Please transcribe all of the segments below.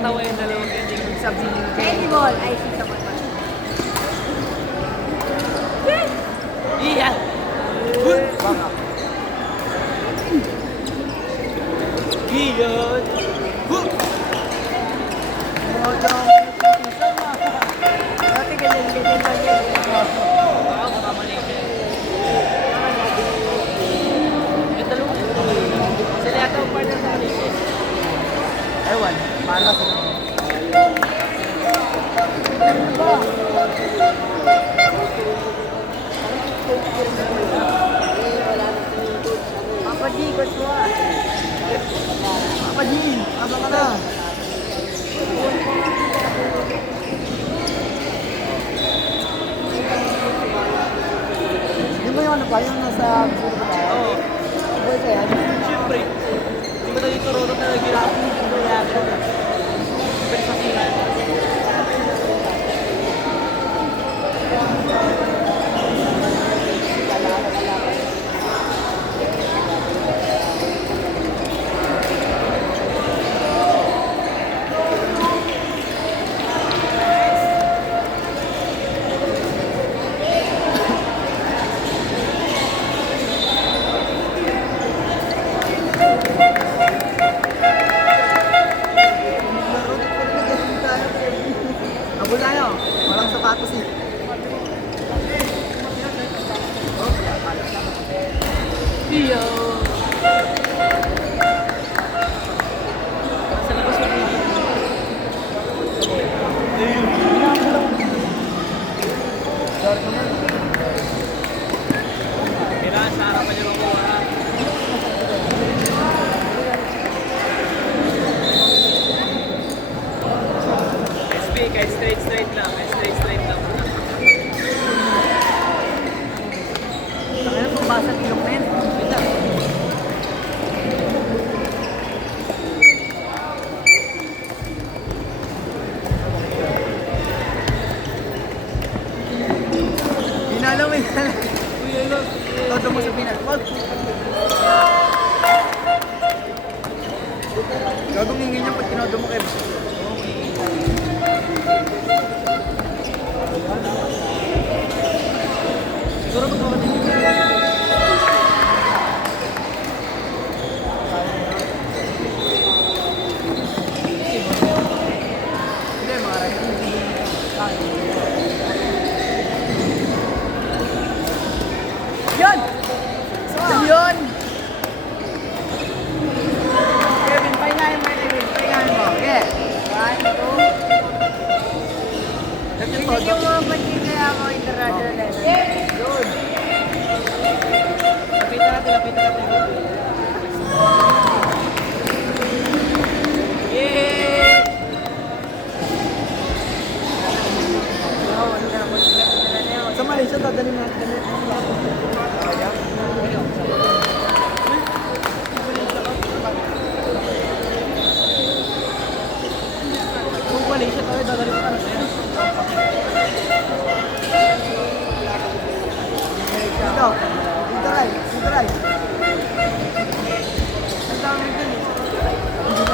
Nakakatawa yung dalawang ganyan. Sabihin ko. Edible. Ay, sisa mo naman. Iya! Baka. Iyan! Dati ganyan lang yan. Baka makamali siya. Yung dalawa. Sila yata ang partner sa kanila. Ewan, paano sa Papa G, gusto mo ah. Papa G, asa ka na? Di ba yung ano pa, yung nasa puro pa tayo? Oo. Boy ka yan? Siyempre. Di ba tayo turunod na nagkiraan? Kaya ako. Pero sa sila. Abo tayo, walang sapatos eh. Iyo! Sa labas mo rin. Kira, sa harapan niyo ako ha. SP, kahit straight lang. Kahit straight lang. Ano pong basa ilong men? Wait lang. Pinalo mo yan. Uy, ano? Todo mo sa pinalo. Wag! Gagawin yung ganyan pag tinodo mo kayo. Siguro magkakasin. Hindi, mga Yun! Yun! Kevin, pahingahin mo yun. Pahingahin mo. Okay. 1, 2. Ganyan Hindi todo. mo mapansin kaya ako international level. Yun! Lapitan natin. Yay! Sa Malaysia, dadalhin natin. Kung Malaysia tayo, dadalhin ko na siya. Dito. Dito rin. Dito rin. Ang dami dun eh.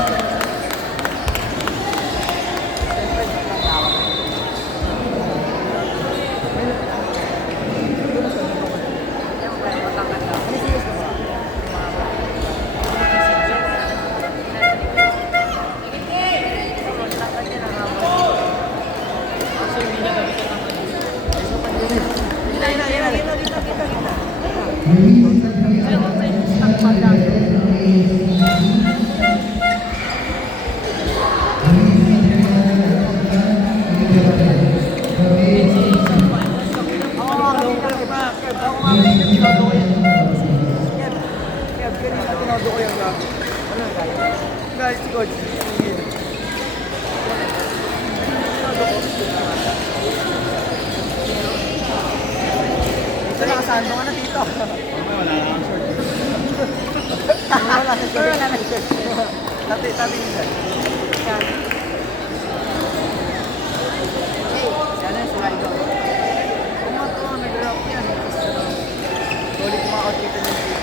Kasi hindi niya gamitin ang Guys, coach. Ito nakasando ka na dito. Wala na ang short. Wala na short. Wala na short. Tabi niya. Yan. Yan ang slido. Kung ito, nag-rock yan. Tuloy ko mga outfit na dito.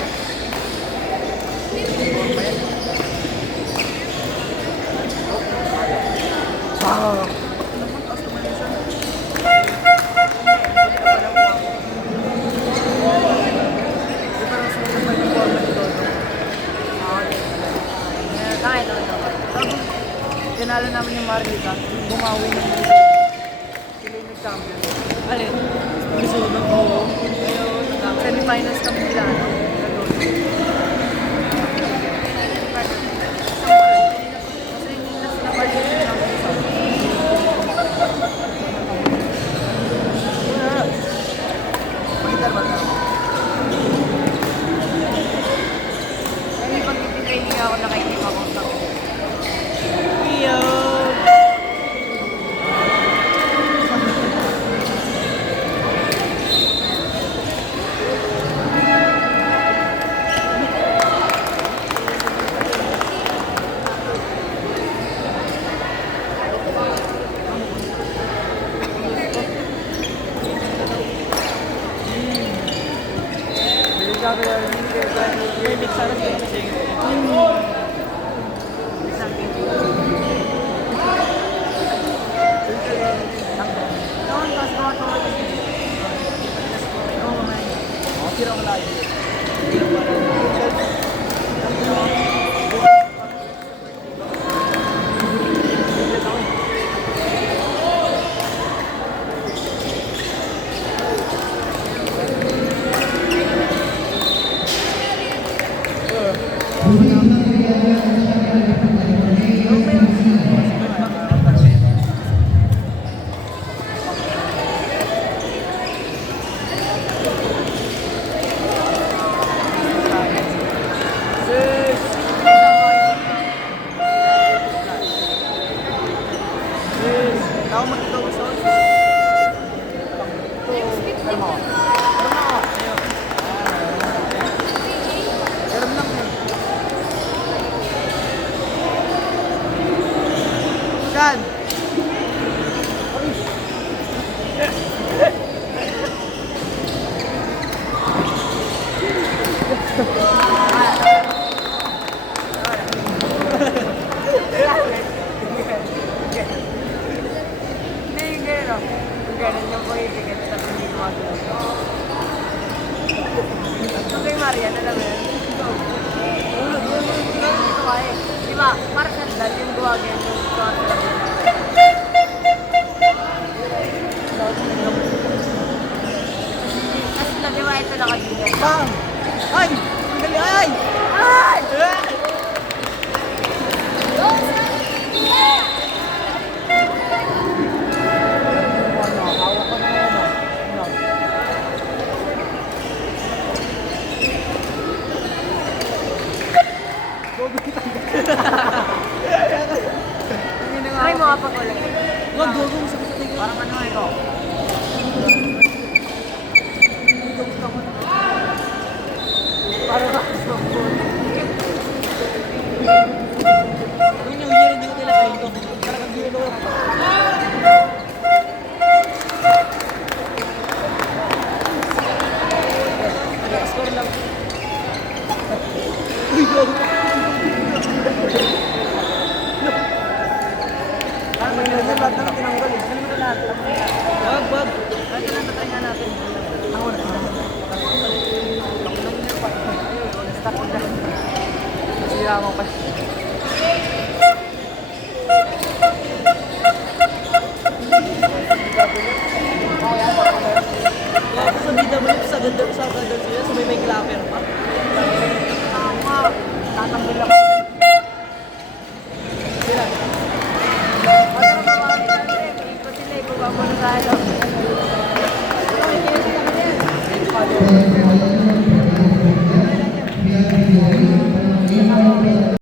Oo. Kahit ano naman. Tinalo namin yung Marlica, bumawi ng sila yung nag-champion. Alin? Gusto mo? Oo. Ayun, Semi-finals kami nila, ano? Kasi hindi na sila balik yung champion. Peter ba na? Kasi pag nag-training ako, nakikita ko sa Iyo! May mix sana sa kasi. noon, tapos mga tulad Sira ko lagi. Tao mo dito gusto. Ano mo? Meron lang eh. Saan? Hindi yung gano'n. Yung gano'n yung pagkikikit sa hindi ko magagawa. Ito kay Marian, alam mo yun? Ito ka eh. Di ba? Para sandal yung gumagyan yung sa kasi na, di ba ito nakagigan? Bang! Ay! Ang galing! Ay! Ay! Ano? Hawak ko na yan. Ano? Ay, mga pakulay. Wag, gagawin sa kasi. Parang ano ito? Parang Yung New Year, hindi ko tinakain to. Parang ang yelo. Score lang. Uy, go! Parang may nilagyan lahat ng tinanggal eh. Saan mo na lahat? Wag, wag. Ito na tatry nga natin. Ako na. Sira mo pa.